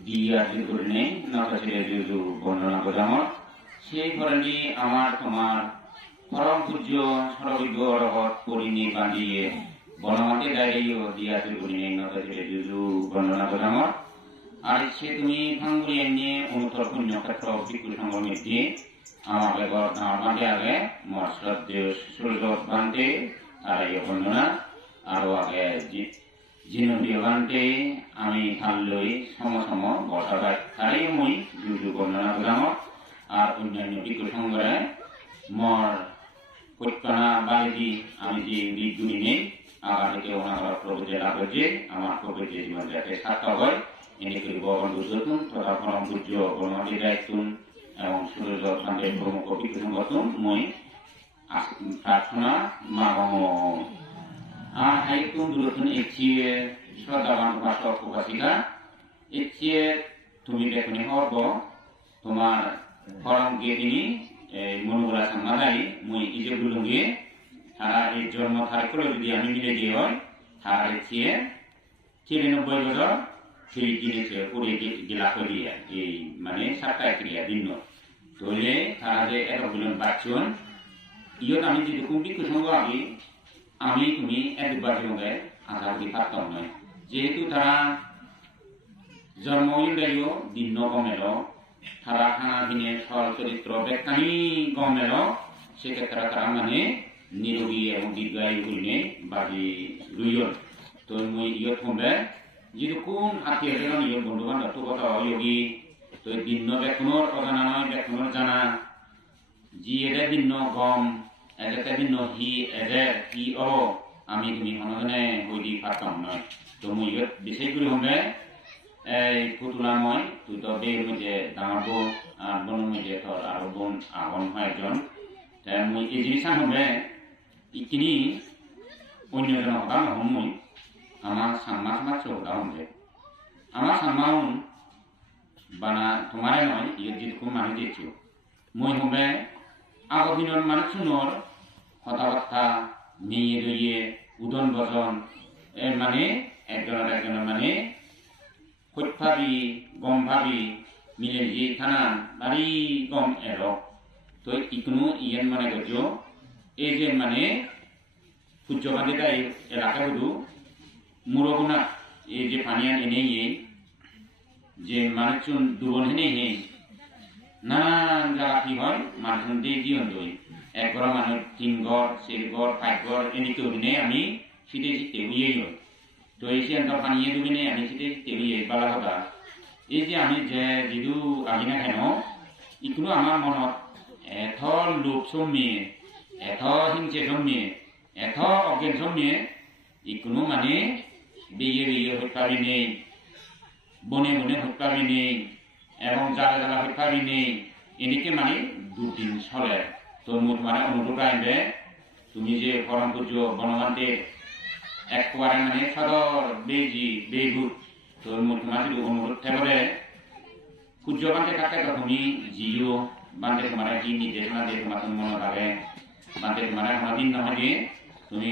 দিয়া যে করে নেই নটা ছেলে যেহেতু বর্ণনা করে আমার সেই ঘরেনি আমার তোমার পরম পূজ্য সরবিজ্ঞ রহত পরিণী বাঁধিয়ে বনমাতে দাঁড়িয়ে দিয়া যে করে নেই নটা ছেলে যেহেতু বর্ণনা করে আর সে তুমি ভাঙ্গুরি এনে অনুতর পুণ্য ক্ষেত্র বিকুল আমাকে আমার বাঁধে আগে মোর শ্রদ্ধেয় সূর্য বাঁধে আর আরও আগে জি- জিনবীয় বান্তে আমি খাললৈ সম সম বর্ষাবাই খাই মই, জুজু বর্ণনা গ্রাম আর অন্যান্য বিকু সংগ্রে মর পৈতনা বাড়ি আমি যে বিগুলি নেই আগামীকে ওনার প্রভুজের আগে আমার প্রভুজের জীবন যাতে সার্থক হয়। এনে করি ভগবান বুঝতুন তথা পরম পূজ্য বর্ণালী দায়িত্বন, এবং সূর্য প্রমুখ বিকু সংগঠন মই আস- প্রার্থনা মাগম আর হাইকুম দুরতন ইচ্ছে শ্রদ্ধাবান উপাসক উপাসিকা ইচ্ছে তুমি দেখুনি হব তোমার ফরম গিয়ে তিনি মনোগুলা সাংমাদাই মুই ইজে গুলুঙ্গে তারা এই জন্ম থার করে যদি আমি মিলে গিয়ে হয় তারা ইচ্ছে তিরানব্বই বছর সেই জিনিসে পড়ে গেলা করিয়া, এই মানে সাতটা ক্রিয়া দিন। তৈলে তারা যে এত গুলন বাচ্চন, ইয়ত আমি যদি কুম্পি কুসঙ্গ আগে আমি, তুমি, একবার সঙ্গে আশা করি থাকতাম নয়। যেহেতু তারা জন্ম ইন্দ্রিয় দিন গমেল তারা খানা দিনে সরল চরিত্র বেকানি গমেল সেক্ষেত্রে তারা মানে নিরোগী এবং দীর্ঘায়ু গুলিনে বাজি রুইয়ন তো মই ইয়ত হবে যিটো কোন আত্মীয় স্বজন ইয়ত বন্ধু বান্ধৱ তো কথা যোগী তো দিন বেকুণৰ অজানা নয় বেকুণৰ জানা। যি এৰে দিন গম দিন হি এজে ই অ আমি তুমি সনজনে হৈ দি পাতাম নয় তো মই বিচাৰি কৰি হ'মে এই পুতুলা মই তুই তো বেৰ মধ্যে ডাঙৰ বৌ আর বোনের মধ্যে তোর আরও বোন আগন হয় একজন তাই মই এই জিনিস হবে ইখিনি অন্যজন হবা নহম মই আমার সাম্মা সাম্মা চৌদা হবে আমার সাম্মাউন বানা তোমারে নয় ইয়ে যেরকম মানুষ দিয়েছ মই হবে আগদিনৰ মানে চুনৰ কথাবাৰ্তা নিয়ে দইয়ে উদন বজন এ মানে একজনের একজনের মানে খোঁজ গম ভাবি মিলে যে খানা, বাড়ি গম এর তো ইকনো ইয়েন মানে গজ এই যে মানে সূর্যবাদী তাই এলাকা বুধু মুরগুনা এই যে পানিয়ান এনেই যে মানুষজন দুবন হেনে হে নানান জায়গা কি হয় মানুষ দিয়ে জীবন দই। এক ঘর মানুষ তিন ঘর চার ঘর পাঁচ ঘর এনেকে দিনে আমি সিটে উইয়ে হয় তো এই সিয়ান্ত পানিয়ে দুবিনে আমি সিটে উইয়ে বালা কথা এই যে আমি যে যিটো আগিনা খেন, ইকনো আমাৰ মনত এথ লোভ চমিয়ে এথ হিংসে চমিয়ে এথ অজ্ঞান চমিয়ে ইকনো মানে বেয়ে বেয়ে হত্যাবি নেই, বনে বনে হত্যাবি নেই, এবং জ্বালা জ্বালা হত্যাবি নেই, এনেকে মানে দুদিন চলে। তোর মুখ মানে অনুরোধ আনবে তুমি যে পরম পূজ্য বনমান্তের একবারে মানে সদর বেজি বেগুত তোর মুখ মানে অনুরোধ থাকবে সূর্য বান্ধে কাকে তুমি জিও বান্ধে তোমার কি নির্দেশনা দিয়ে তোমার তুমি মনে লাগে বান্ধে তোমার দিন নহয় যে তুমি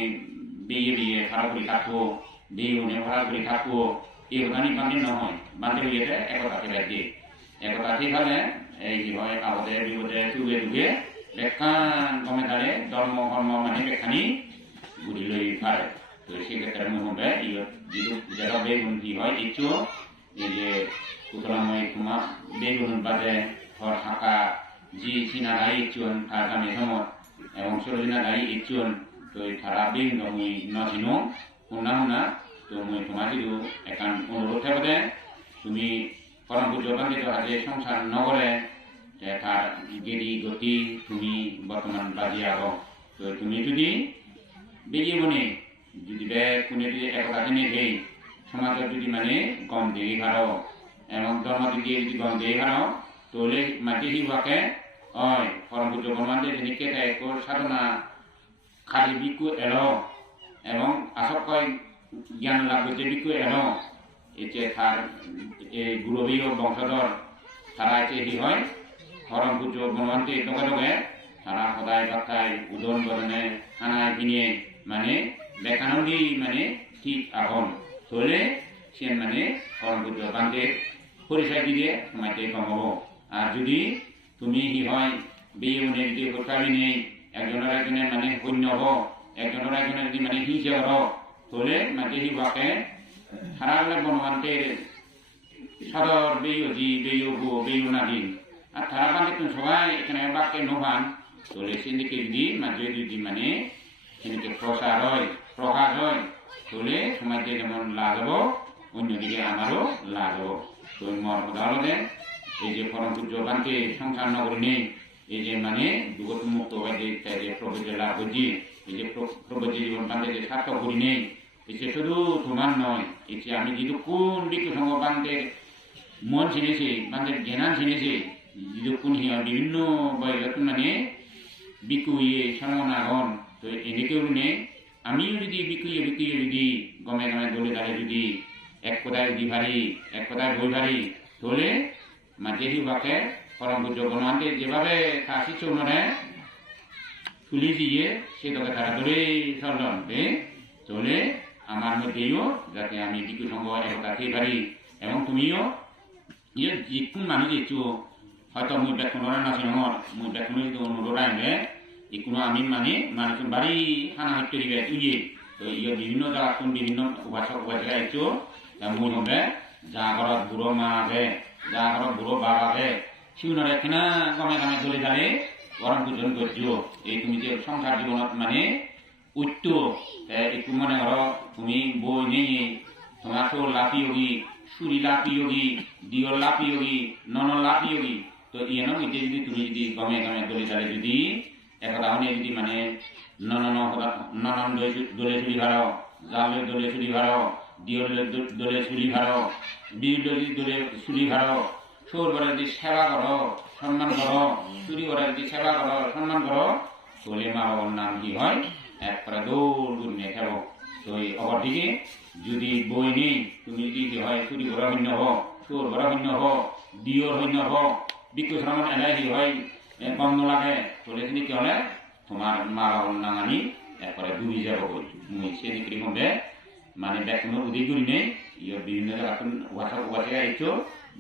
বিয়ে বিয়ে ভাড়া করে থাকো বিয়ে উনি ভাড়া করে থাকো ওখানে বান্ধে নহয় বান্ধে বিয়েতে একতা থেকে দিয়ে একতা ঠিক হলে এই কি হয় আগতে বিপদে চুগে চুগে বেখান গমে তাৰে ধৰ্ম কৰ্ম মানে বেখানি ঘূৰি লৈ পাৰে তো সেক্ষেত্রে মনে হবে যারা বেগুন কি হয় ইচ্ছু এই যে কুতলাময় তোমার বেগুন বাদে ঘর থাকা জি চিনা গাই ইচ্ছুন তার গানে সমত এবং সরজিনা গাই ইচ্ছুন তো তারা বেগুন মুই নচিনো, শুনা শুনা, তো মুই তোমার যিটো একান অনুরোধ থাকবে তুমি পরম পূজ্য পণ্ডিত হাতে সংসার নগরে তার গেরি গতি তুমি বর্তমান বাজি আগ তো তুমি যদি বেরিয়ে মনে যদি বে কোনে যদি একতা কিনে দেই সমাজত যদি মানে গম দেই ভাড়ো এবং ধর্ম দিকে যদি গম দেই ভাড়ো তোলে মাটি হিবাকে অয় পরম পূজ্য বর্মান্তে যেনেকে তাইকর সাধনা খালি বিকু এল, এবং আসক্কয় জ্ঞান লাভ করছে বিকু এল। এতে তার এই গুরবীয় বংশধর তারা এতে হয়? পরম পূজ্য বর্মান্তে লগে লগে তারা সদায় বার্তায় উদন বদনে খানায় কিনে মানে বেকানন্দি মানে ঠিক আহন তোলে সে মানে পরম পূজ্য বান্ধে পরিচয় দিলে তোমাকে কমাবো আর যদি তুমি কি হয় বিয়ে উনি যদি হতামি নেই, একজনের একজনের মানে শূন্য হ একজনের একজনের যদি মানে হিংসে হ তাহলে মানে হিবাকে সারা বনবানকে সদর বেইও জি বেইও গো বেইও নাদি আর বান্ধে তুমি সবাই এখানে বাক্যে নোভান তাহলে সেদিকে যদি মাঝে যদি মানে সেদিকে প্রসার হয় প্রকাশ হয় তাহলে সমাজে যেমন লাভ হব অন্যদিকে আমারও লাভ হব তো মর উদাহরণে এই যে পরম পূজ্য বানকে সংসার নগর নেই এই যে মানে দুগত মুক্ত হয় যে তাই যে প্রভুজ লাভ হচ্ছি এই যে প্রভুজ জীবন বান্ধে যে সার্থক করি নেই যে শুধু তোমার নয় যে আমি যেহেতু কোন বিক্ষু সঙ্গ বান্ধের মন চিনেছে বান্ধের জ্ঞান চিনেছে কোন বিভিন্ন বয়স মানে বিকু ইয়ে সামনা হন তো এনেকেও নে আমিও যদি বিকুয়ে বিকুয়ে যদি গমে গমে দলে দাঁড়ে যদি এক কথায় দি ভারি এক কথায় বই ভারি তাহলে মাঝে বাকে পরম পূজ্য গণমানকে যেভাবে কাশি চৌনরে তুলি দিয়ে সে তোকে তারা ধরে চলন চলে আমার মধ্যেও যাতে আমি বিকু সঙ্গ একতা পারি এবং তুমিও ইয়ে যিকোন মানুহ যিটো হয়তো মই বেতনৰ নাছিল মোৰ মই বেতনৰ যিটো অনুৰোধ আহে যিকোনো আমি মানে মানে বাৰী খানা হত্যা দিবে ইয়ে তো ইয়ে বিভিন্ন জায়গা কোন বিভিন্ন উপাসক উপাসিকা আহিছো মই ভাবে যা ঘৰত বুঢ়ো মা আছে, যা ঘৰত বুঢ়ো বাপ আছে সিউনৰ এখানা গমে গমে চলি যালে গৰম পূজন কৰিছো এই তুমি যে সংসাৰ জীৱনত মানে উচ্চ একটু মনে করো, তুমি বই নেই, তোমার তো লাপি যোগী সুরি লাপি যোগী দিয়র লাপি যোগী নন লাপি যোগী তো ইয়ে নয় যে যদি তুমি যদি গমে গমে দলে দাঁড়ে যদি, একতা হলে যদি মানে ননন ননন দলে চুরি ভাড়ো জালে দলে চুরি ভাড়ো দিয়র দলে চুরি ভাড়ো বীর দলে দলে চুরি ভাড়ো সুর করে যদি সেবা করো সম্মান করো চুরি করে যদি সেবা করো সম্মান করো তাহলে মা বাবার নাম কি হয়? একবারে দৌড় গুণে খেলো। তো এই অপরদিকে যদি বই নেই তুমি যদি কি হয় চুরি ঘোরা শূন্য হ চোর ঘোরা শূন্য হ দিয়র শূন্য হ বিক্ষু শ্রমণ এলাই হয় বন্ধ লাগে তাহলে তুমি কি হলে? তোমার মা বাবার নাম আনি একবারে ডুবি যাব বই মুই সেদিকে মধ্যে মানে বেতনের উদি করি নেই। ইয়ে বিভিন্ন জায়গা ওয়াসা ওয়াসা আইছো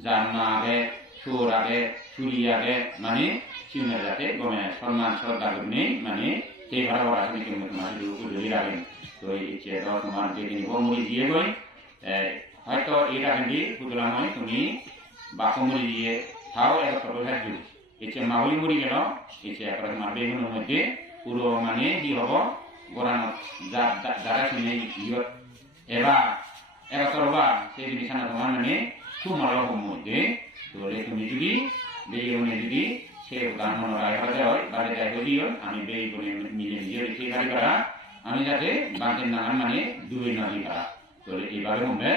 যার মা আগে চোর আগে চুরি আগে মানে সিউনের যাতে গমে সম্মান শ্রদ্ধা নেই মানে সেই ভাড়া ভাড়া আসলে কেমন তোমার উপযোগী রাখেন তো এই ধর তোমার যে তিনি বমুড়ি দিয়ে গই হয়তো এই রাখেন দি পুতলা নয় তুমি বাকমুড়ি দিয়ে। খাও এক ছোট সাহায্য এসে মাহুলি মুড়ি গেল এসে একবার তোমার বেগুনের মধ্যে পুরো মানে কি হব গোড়ানো যারা শুনে এবার একাত্তর বা সেই জিনিস তোমার মানে তোমার মধ্যে তাহলে তুমি যদি বেগুনে যদি সে গান মনোরায় হতে হয় বাড়ি যাই হলিও আমি বলে মিলে মিলে সেই গাড়ি করা আমি যাতে বাঁধের নাগান মানে দুই নদী করা তো এইভাবে হবে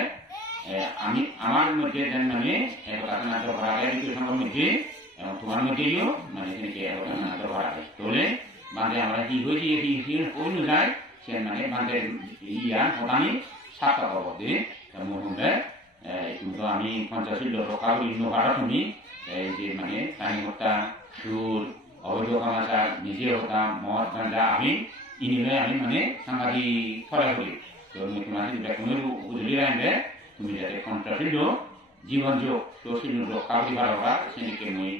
আমি, আমার মধ্যে যেন মানে একতা না তো ভরা যায় দ্বিতীয় সংঘের মধ্যে? এবং তোমার মধ্যেও মানে সেদিকে একতা না তো ভরা যায় তাহলে বাঁধে আমরা কি হয়েছি কি অন্য যায় সে মানে বাঁধের ইয়া হতানি সাতটা মোট হবে কিন্তু আমি পঞ্চাশ রক্ষা করি নোভারা তুমি এই যে মানে কাহিনী হত্যা, সুর, অবৈধ কামাচা নিজে হতাম মদ, গাঁজা, আমি ইনিলে আমি মানে সাংঘাতিক ফলে করি তো তোমার উজলি রাখবে তুমি যাতে সন্ত্রাসীল জীবন যোগ তো সিল রক্ষা করি পারা সেদিকে মই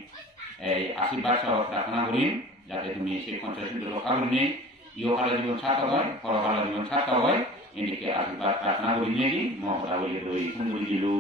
এই আশীর্বাদ সহ প্রার্থনা করিম যাতে তুমি সেই রক্ষা করি নেই ইহকালে জীবন ছাত হয়, পরকালে জীবন ছাত হয়, এদিকে আশীর্বাদ প্রার্থনা করি নিয়ে দিই মহড়া বলে রই সুন্দরী দিলু